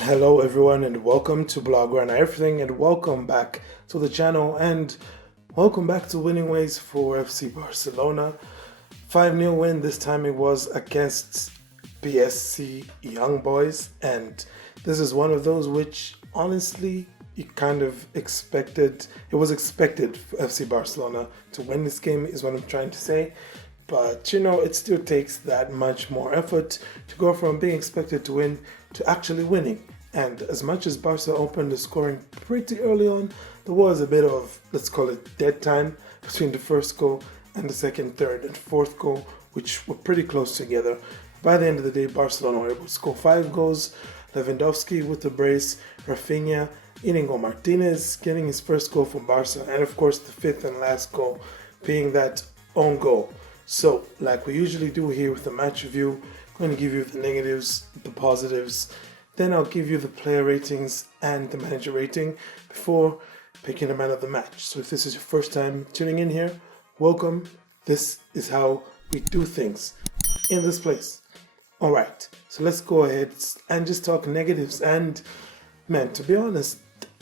Hello everyone and welcome to Blog Run Everything and welcome back to the channel and welcome back to Winning Ways for FC Barcelona. 5-0 win, this time it was against BSC Young Boys, and this is one of those which honestly you kind of expected. It was expected for FC Barcelona to win this game is what I'm trying to say. But it still takes that much more effort to go from being expected to win to actually winning. And as much as Barca opened the scoring pretty early on, there was a bit of, let's call it, dead time between the first goal and the second, third, and fourth goal, which were pretty close together. By the end of the day, Barcelona were able to score 5 goals. Lewandowski with the brace, Raphinha, Iñigo Martinez getting his first goal for Barca, and of course the fifth and last goal being that own goal. So, like we usually do here with the match review, I'm going to give you the negatives, the positives, then I'll give you the player ratings and the manager rating before picking the man of the match. So if this is your first time tuning in here, welcome. This is how we do things in this place. Alright, so let's go ahead and just talk negatives. And man, to be honest,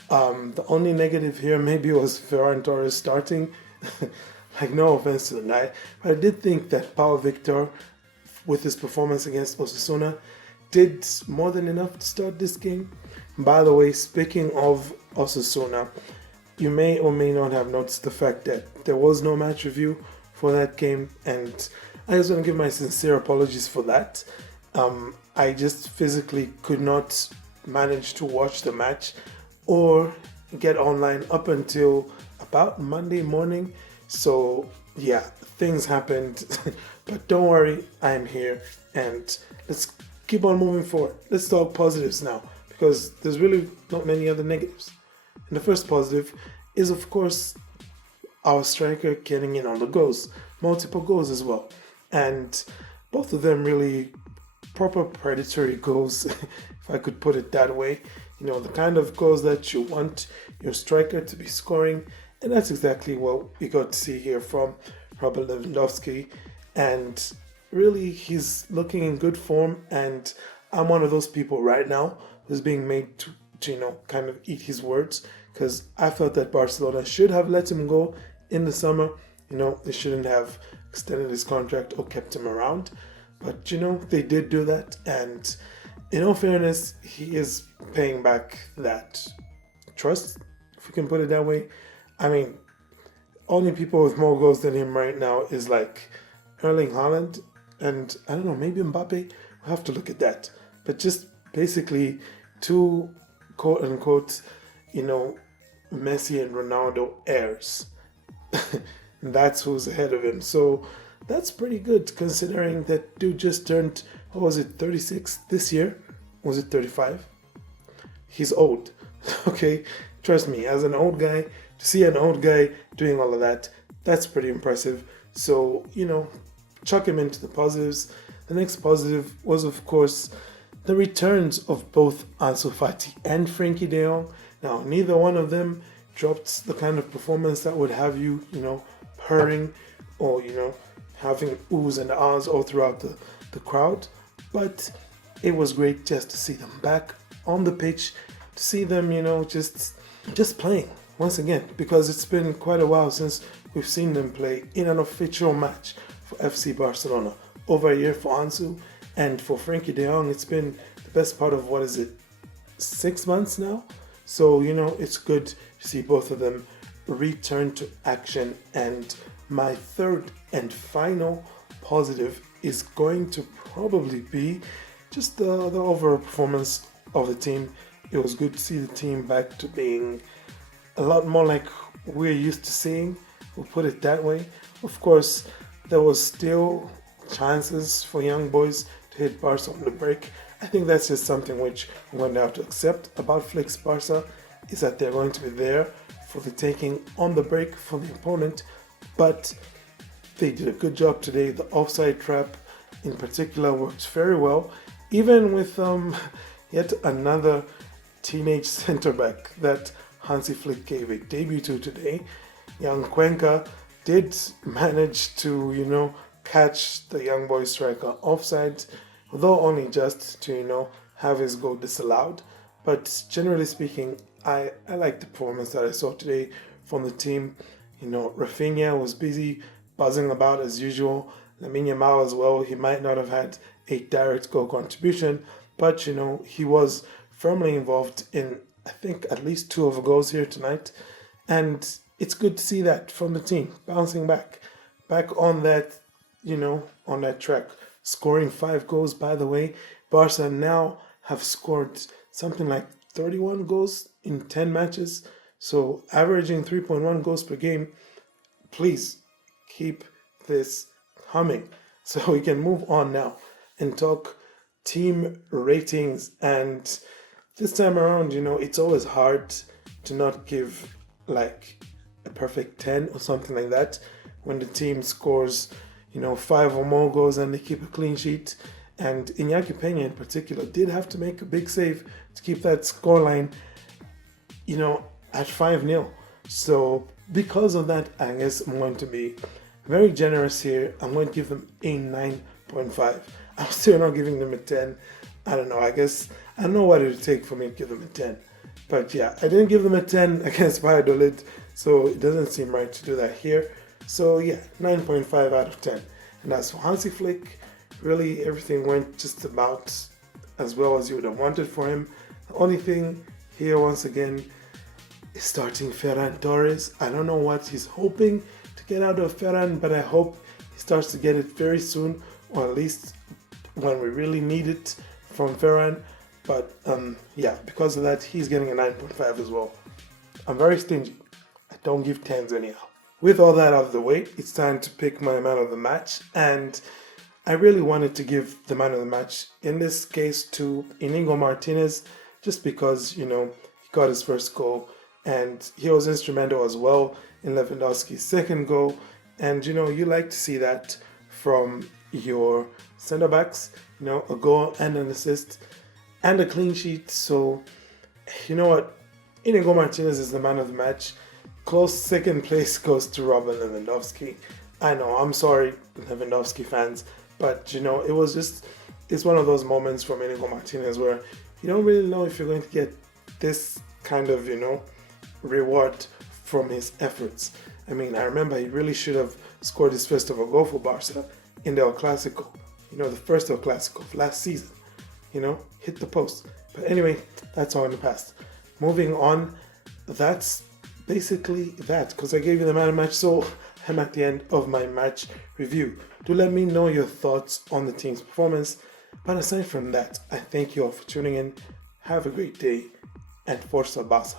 the only negative here maybe was Ferran Torres starting. Like, no offense to the guy, but I did think that Pau Victor, with his performance against Osasuna, did more than enough to start this game. By the way, speaking of Osasuna, you may or may not have noticed the fact that there was no match review for that game, and I just want to give my sincere apologies for that. I just physically could not manage to watch the match or get online up until about Monday morning. So yeah, things happened, but don't worry, I'm here and let's keep on moving forward. Let's talk positives now because there's really not many other negatives. And the first positive is, of course, our striker getting in on the goals, multiple goals as well, and both of them really proper predatory goals, if I could put it that way. The kind of goals that you want your striker to be scoring. And that's exactly what we got to see here from Robert Lewandowski. And really, he's looking in good form. And I'm one of those people right now who's being made to kind of eat his words. Because I felt that Barcelona should have let him go in the summer. They shouldn't have extended his contract or kept him around. But, they did do that. And in all fairness, he is paying back that trust, if we can put it that way. I mean, only people with more goals than him right now is like Erling Haaland and I don't know, maybe Mbappe. We'll have to look at that. But just basically two quote unquote, Messi and Ronaldo heirs. That's who's ahead of him. So that's pretty good considering that dude just turned, 36 this year? Was it 35? He's old. Okay, trust me, as an old guy, to see an old guy doing all of that, that's pretty impressive. So, chuck him into the positives. The next positive was, of course, the returns of both Ansu Fati and Frenkie de Jong. Now, neither one of them dropped the kind of performance that would have you, purring or, having oohs and ahs all throughout the crowd. But it was great just to see them back on the pitch, to see them, just playing once again, because it's been quite a while since we've seen them play in an official match for FC Barcelona. Over a year for Ansu, and for Frenkie de Jong, it's been the best part of, 6 months now? So, it's good to see both of them return to action. And my third and final positive is going to probably be just the overall performance of the team. It was good to see the team back to being a lot more like we're used to seeing, we'll put it that way. Of course, there was still chances for Young Boys to hit Barca on the break. I think that's just something which I'm going to have to accept about Flick's Barca, is that they're going to be there for the taking on the break for the opponent. But they did a good job today. The offside trap in particular works very well, even with yet another teenage centre back that Hansi Flick gave a debut to today. Young Cuenca did manage to, catch the Young Boy striker offside, though only just to, have his goal disallowed. But generally speaking, I like the performance that I saw today from the team. Raphinha was busy buzzing about as usual. Lamine Yamal as well. He might not have had a direct goal contribution, but he was firmly involved in, I think, at least 2 of the goals here tonight. And it's good to see that from the team bouncing back on that, on that track, scoring 5 goals. By the way, Barca now have scored something like 31 goals in 10 matches, so averaging 3.1 goals per game. Please keep this humming so we can move on now and talk team ratings. And this time around, it's always hard to not give like a perfect 10 or something like that when the team scores 5 or more goals and they keep a clean sheet. And Iñaki Peña in particular did have to make a big save to keep that scoreline at 5-0. So because of that, I guess I'm going to be very generous here. I'm going to give them a 9.5. I'm still not giving them a 10. I don't know. I guess I don't know what it would take for me to give them a 10. But yeah, I didn't give them a 10 against Valladolid, so it doesn't seem right to do that here. So yeah, 9.5 out of 10. And that's for Hansi Flick. Really, everything went just about as well as you would have wanted for him. The only thing here, once again, is starting Ferran Torres. I don't know what he's hoping to get out of Ferran, but I hope he starts to get it very soon, or at least when we really need it from Ferran. But yeah, because of that, he's getting a 9.5 as well. I'm very stingy. I don't give 10s anyhow. With all that out of the way, it's time to pick my man of the match, and I really wanted to give the man of the match, in this case, to Inigo Martinez, just because, he got his first goal, and he was instrumental as well in Lewandowski's second goal. And, you like to see that from your centre-backs, a goal and an assist and a clean sheet. So, you know what? Inigo Martinez is the man of the match. Close second place goes to Robert Lewandowski. I know, I'm sorry, Lewandowski fans. But, it's one of those moments from Inigo Martinez where you don't really know if you're going to get this kind of, reward from his efforts. I mean, I remember he really should have scored his first ever goal for Barca in the El Clasico. The first El Clasico of last season. Hit the post. But anyway, that's all in the past. Moving on, that's basically that, because I gave you the man of the match, so I'm at the end of my match review. Do let me know your thoughts on the team's performance. But aside from that, I thank you all for tuning in. Have a great day, and Forza Barça.